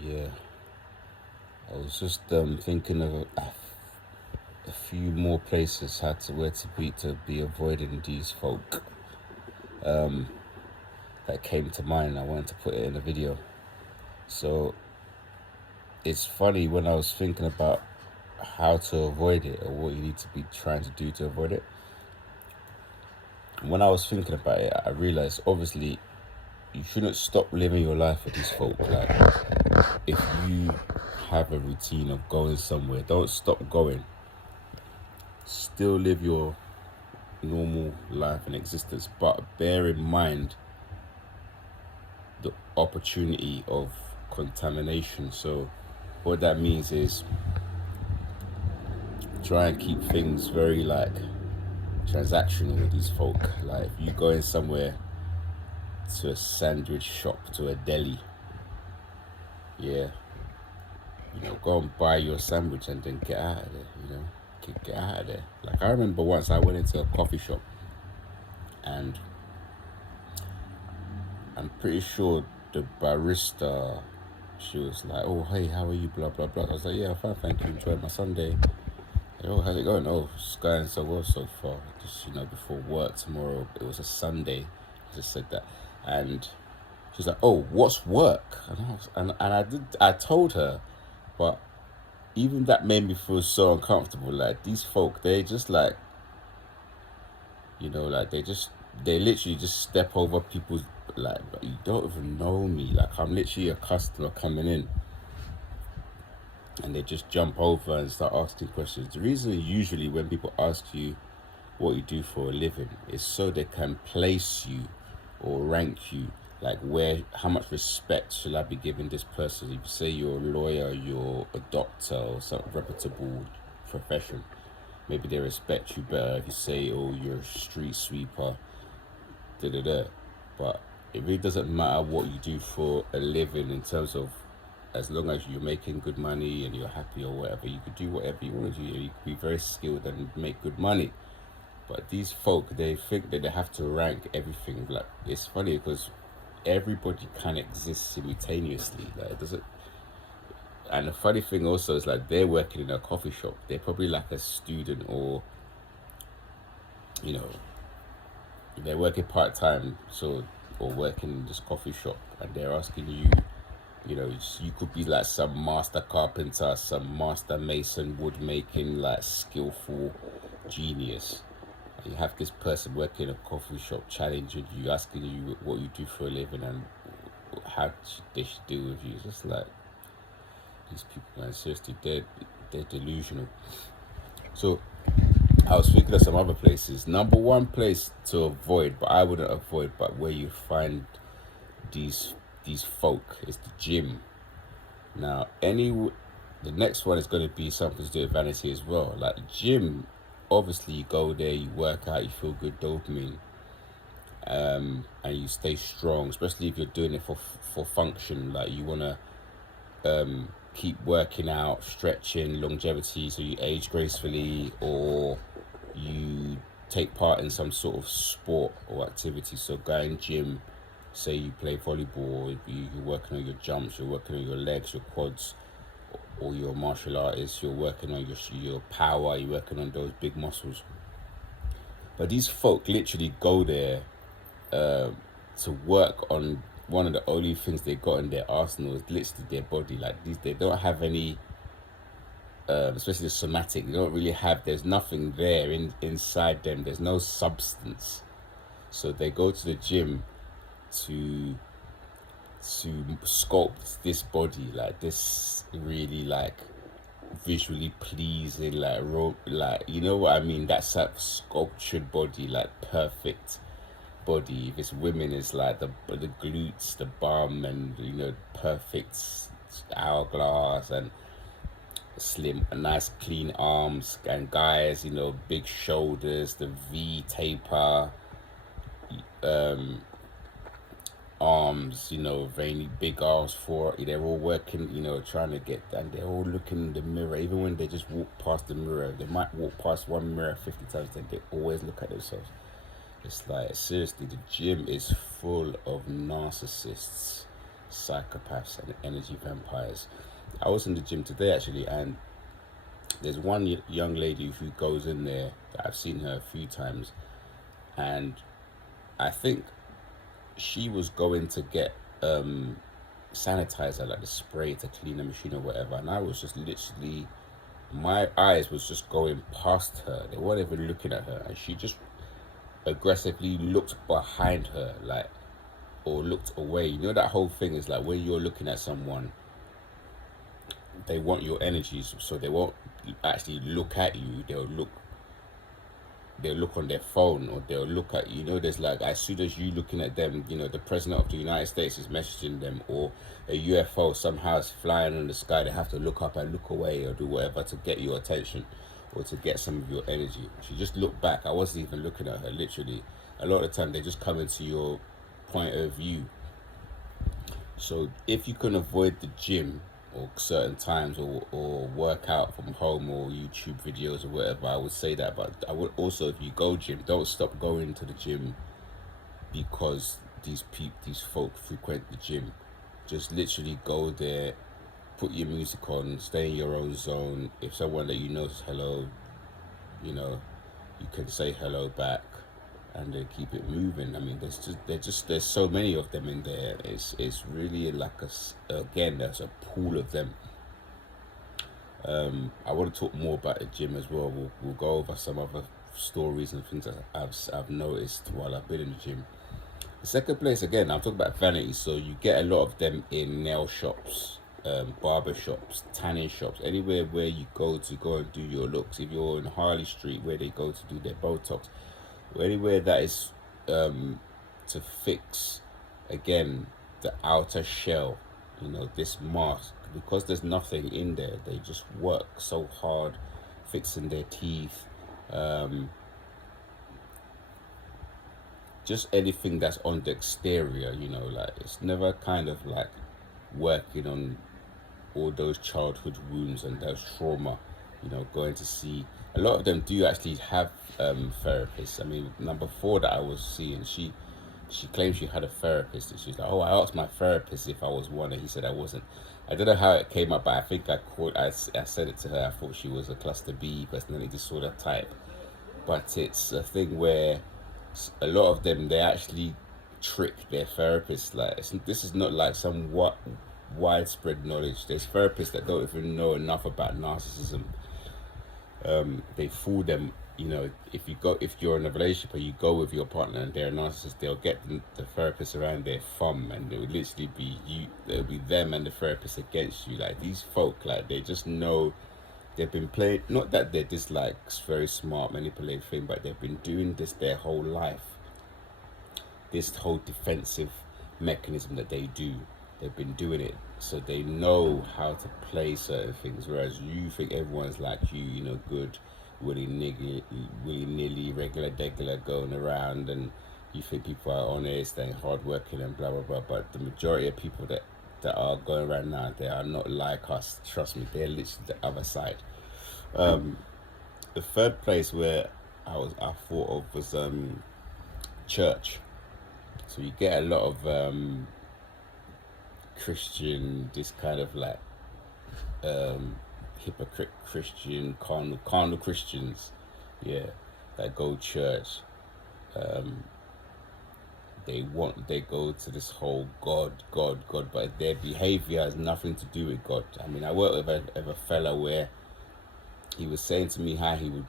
Yeah, I was just thinking of a few more places where to be avoiding these folk that came to mind. I wanted to put it in a video. So it's funny when I was thinking about how to avoid it or what you need to be trying to do to avoid it. When I was thinking about it, I realized obviously you shouldn't stop living your life with these folk. Like, if you have a routine of going somewhere, don't stop going. Still live your normal life and existence, but bear in mind the opportunity of contamination. So what that means is try and keep things very like transactional with these folk. Like if you go in somewhere to a sandwich shop, to a deli, yeah, go and buy your sandwich and then get out of there, get out of there. Like I remember once I went into a coffee shop and I'm pretty sure the barista, she was like, "Oh, hey, how are you? Blah, blah, blah." I was like, "Yeah, fine, thank you. Enjoyed my Sunday." "Oh, how's it going?" "Oh, it's going so well so far. Just, before work tomorrow, it was a Sunday." I just said that. And she's like, "Oh, what's work?" And I told her, but even that made me feel so uncomfortable. Like, these folk, they just like, like they literally just step over people's, like, you don't even know me. Like, I'm literally a customer coming in and they just jump over and start asking questions. The reason usually when people ask you what you do for a living is so they can place you or rank you. Like, how much respect should I be giving this person? If you say you're a lawyer, you're a doctor, or some reputable profession, maybe they respect you better. If you say, "Oh, you're a street sweeper," da da da. But it really doesn't matter what you do for a living in terms of, as long as you're making good money and you're happy or whatever, you could do whatever you want to do. You could be very skilled and make good money. But these folk, they think that they have to rank everything. Like, it's funny because everybody can exist simultaneously. Like, it doesn't. And the funny thing also is, like, they're working in a coffee shop. They're probably like a student, or you know they're working part-time, so, or working in this coffee shop, and they're asking you, you could be like some master carpenter, some master mason, wood making, like, skillful genius. You have this person working in a coffee shop challenging you, asking you what you do for a living and how they should deal with you. It's just like, these people, man, seriously, they're delusional. So I was thinking of some other places. Number one place to avoid, but I wouldn't avoid, but where you find these these folk, is the gym. Now, the next one is going to be something to do with vanity as well. Like the gym, obviously you go there, you work out, you feel good, dopamine, and you stay strong. Especially if you're doing it for function, like you wanna keep working out, stretching, longevity, so you age gracefully, or you take part in some sort of sport or activity. So going gym, say you play volleyball, you're working on your jumps, you're working on your legs, your quads, or you're a martial artist, you're working on your power, you're working on those big muscles. But these folk literally go there to work on one of the only things they got in their arsenal is literally their body. Like, they don't have any, especially the somatic. They don't really have. There's nothing there inside them. There's no substance. So they go to the gym to sculpt this body, like this really, like, visually pleasing, like like, you know what I mean, that's like sculptured body, like perfect body. If it's women, it's like the glutes, the bum, and perfect hourglass and slim, nice clean arms. And guys, big shoulders, the V taper, arms, veiny big arms for. They're all working, trying to get, and they're all looking in the mirror. Even when they just walk past the mirror, they might walk past one mirror 50 times, and they always look at themselves. It's like, seriously, the gym is full of narcissists. psychopaths and energy vampires. I was in the gym today actually, and there's one young lady who goes in there that I've seen her a few times, and I think she was going to get sanitizer, like the spray to clean the machine or whatever, and I was just literally, my eyes was just going past her. They weren't even looking at her, and she just aggressively looked behind her, like, or looked away. You know, that whole thing is like when you're looking at someone, they want your energies, so they won't actually look at you. They'll look on their phone, or they'll look at, you know, there's like, as soon as you looking at them, you know, the president of the United States is messaging them, or a UFO somehow is flying in the sky, they have to look up and look away or do whatever to get your attention or to get some of your energy. She just looked back. I wasn't even looking at her, literally. A lot of the time they just come into your point of view. So if you can avoid the gym or certain times, or work out from home or YouTube videos or whatever, I would say that. But I would also, if you go gym, don't stop going to the gym because these folk frequent the gym. Just literally go there, put your music on, stay in your own zone. If someone that you know says hello, you know, you can say hello back, and they keep it moving. I mean, there's so many of them in there. It's really like again, there's a pool of them. I want to talk more about the gym as well. We'll go over some other stories and things that I've noticed while I've been in the gym. The second place, again, I'm talking about vanity. So you get a lot of them in nail shops, barber shops, tanning shops, anywhere where you go and do your looks. If you're in Harley Street, where they go to do their Botox, or anywhere that is to fix, again, the outer shell, you know, this mask, because there's nothing in there. They just work so hard fixing their teeth, just anything that's on the exterior, you know, like it's never kind of like working on all those childhood wounds and those trauma, you know, going to see. A lot of them do actually have therapists. I mean, number 4 that I was seeing, she claimed she had a therapist, and she's like, oh, I asked my therapist if I was one, and he said I wasn't. I don't know how it came up, but I think I said it to her. I thought she was a cluster B personality disorder type, but it's a thing where a lot of them, they actually trick their therapists. Like, this is not like some widespread knowledge. There's therapists that don't even know enough about narcissism. They fool them. You know, if you're in a relationship and you go with your partner and they're a narcissist, they'll get the therapist around their thumb, and it will literally be you. It'll be them and the therapist against you. Like, these folk, like, they just know. They've been playing. Not that they're just like very smart, manipulative thing, but they've been doing this their whole life. This whole defensive mechanism that they do, they've been doing it, so they know how to play certain things. Whereas you think everyone's like you know, good, willy-nilly, regular degular going around, and you think people are honest and hardworking and blah blah blah. But the majority of people that are going around now, they are not like us. Trust me, they're literally the other side. The third place where I thought of was church. So you get a lot of Christian, this kind of like hypocrite Christian, carnal Christians, yeah, that go church. They go to this whole God, but their behavior has nothing to do with God. I mean, I worked with a fella where he was saying to me how he was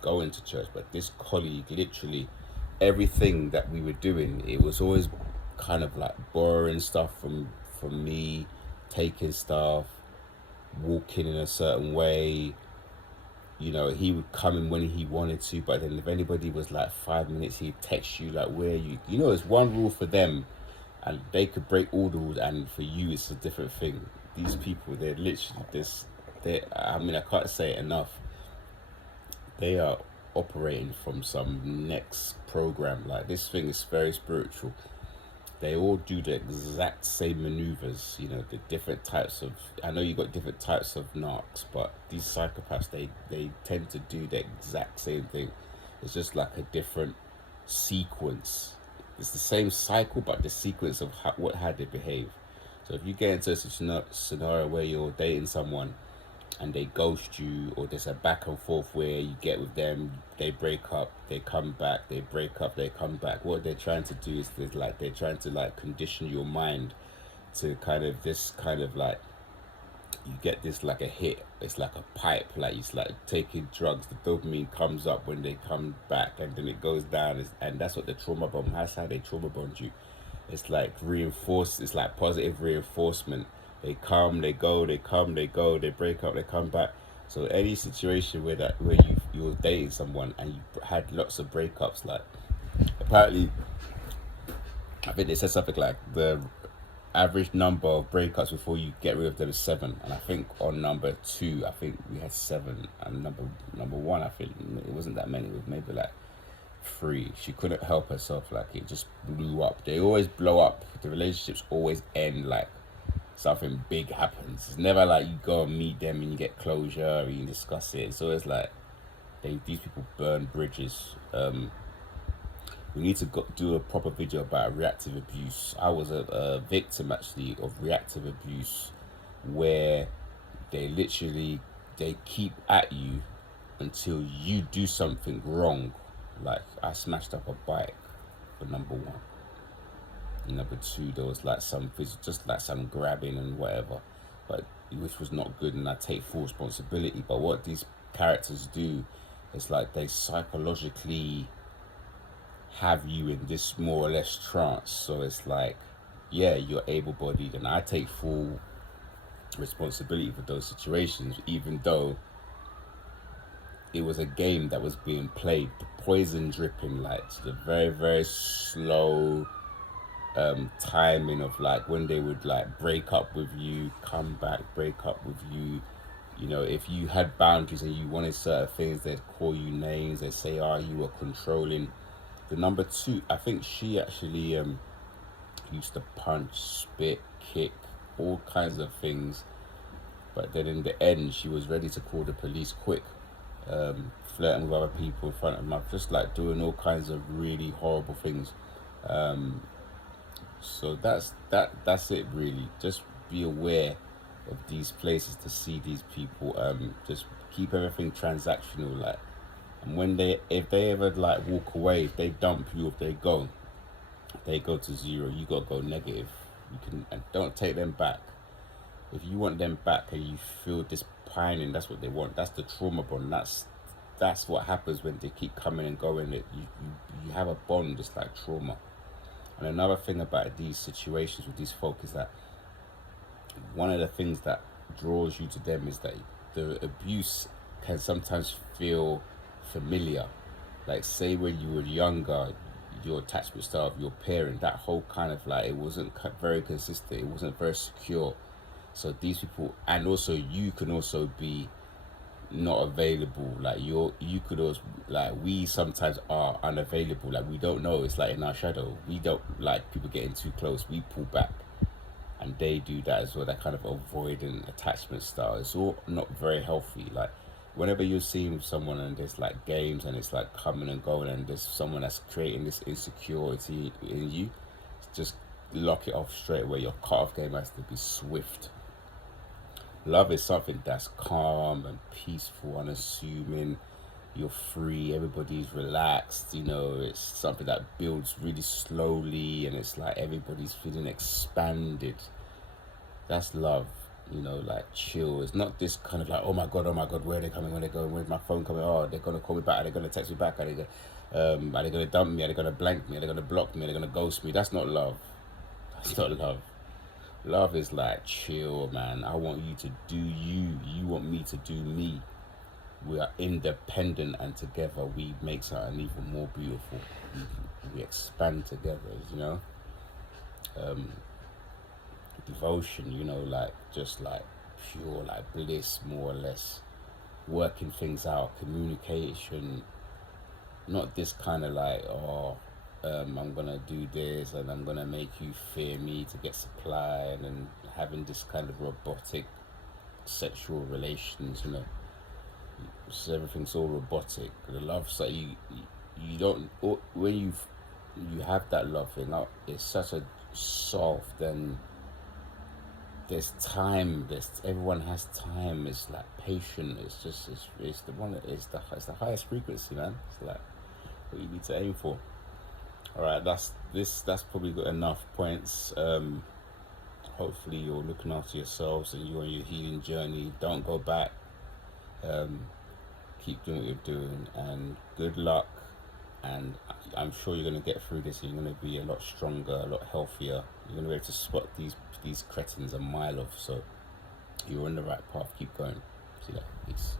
going to church, but this colleague, literally everything that we were doing, it was always kind of like borrowing stuff from me, taking stuff, walking in a certain way. You know, he would come in when he wanted to, but then if anybody was like 5 minutes, he'd text you like, where are you? You know, it's one rule for them, and they could break all the rules, and for you it's a different thing. These people, they're literally this. I mean, I can't say it enough. They are operating from some next program. Like, this thing is very spiritual. They all do the exact same maneuvers, you know, the different types of, I know you got different types of narcs, but these psychopaths, they tend to do the exact same thing. It's just like a different sequence. it's the same cycle, but the sequence of how they behave. So if you get into a scenario where you're dating someone and they ghost you, or there's a back and forth where you get with them, they break up, they come back, they break up, they come back. What they're trying to do is they're trying to like condition your mind to kind of this kind of like, you get this like a hit, it's like a pipe, like it's like taking drugs. The dopamine comes up when they come back, and then it goes down. And that's what the trauma bond, that's how they trauma bond you. It's like reinforce, it's like positive reinforcement. They come, they go, they come, they go, they break up, they come back. So any situation where you're dating someone and you had lots of breakups, like apparently I think they said something like the average number of breakups before you get rid of them is 7, and I think on number 2 I think we had 7, and number 1 I think it wasn't that many, it was maybe like 3. She couldn't help herself, like it just blew up. They always blow up, the relationships always end like something big happens. It's never like you go and meet them and you get closure and you discuss it. It's always like these people burn bridges. We need to do a proper video about reactive abuse. I was a victim actually of reactive abuse, where they keep at you until you do something wrong. Like I smashed up a bike for number 1. And number 2, there was like just like some grabbing and whatever, but which was not good, and I take full responsibility. But what these characters do is like they psychologically have you in this more or less trance. So it's like, yeah, you're able-bodied, and I take full responsibility for those situations, even though it was a game that was being played. The poison dripping, like to the very, very slow timing of like when they would like break up with you, come back, break up with you. You know, if you had boundaries and you wanted certain things, they'd call you names. They'd say, "Oh, you were controlling." The number 2, I think she actually used to punch, spit, kick, all kinds of things. But then in the end, she was ready to call the police quick, flirting with other people in front of them, just like doing all kinds of really horrible things. So that's it really. Just be aware of these places to see these people. Just keep everything transactional, like. And if they ever like walk away, if they dump you, if they go to 0, you gotta go negative. And don't take them back. If you want them back and you feel this pining, that's what they want. That's the trauma bond. That's what happens when they keep coming and going. You have a bond. It's like trauma. And another thing about these situations with these folk is that one of the things that draws you to them is that the abuse can sometimes feel familiar. Like say when you were younger, your attachment style of your parent, that whole kind of like, it wasn't very consistent, it wasn't very secure. So these people, and also you can also be not available. Like you could also, like we sometimes are unavailable. Like we don't know. It's like in our shadow. We don't like people getting too close. We pull back, and they do that as well. That kind of avoidant attachment style. It's all not very healthy. Like whenever you're seeing someone and there's like games and it's like coming and going and there's someone that's creating this insecurity in you, just lock it off straight away. Your cut-off game has to be swift. Love is something that's calm and peaceful, unassuming. You're free, everybody's relaxed, you know, it's something that builds really slowly and it's like everybody's feeling expanded. That's love, you know, like chill. It's not this kind of like, oh my god, where are they coming, where are they going, where's my phone coming, oh, they're gonna call me back, are they gonna text me back, are they gonna dump me, are they gonna blank me, are they gonna block me, are they gonna ghost me? That's not love. That's not love. Love is like chill, man. I want you to do you. You want me to do me. We are independent, and together we make something even more beautiful. We expand together, you know. Devotion, you know, like just like pure, like bliss, more or less. Working things out, communication. Not this kind of like, oh, I'm gonna do this and I'm gonna make you fear me to get supply, and then having this kind of robotic sexual relations, you know. So everything's all robotic. The love, so you don't, when you have that love thing, it's such a soft, and there's time. Everyone has time. It's like patient. It's the one that is the highest frequency, man. It's like what you need to aim for. All right, that's probably got enough points. Hopefully you're looking after yourselves and you're on your healing journey. Don't go back. Keep doing what you're doing, and good luck. And I'm sure you're going to get through this, and you're going to be a lot stronger, a lot healthier. You're going to be able to spot these cretins a mile off. So you're on the right path. Keep going. See that. Peace.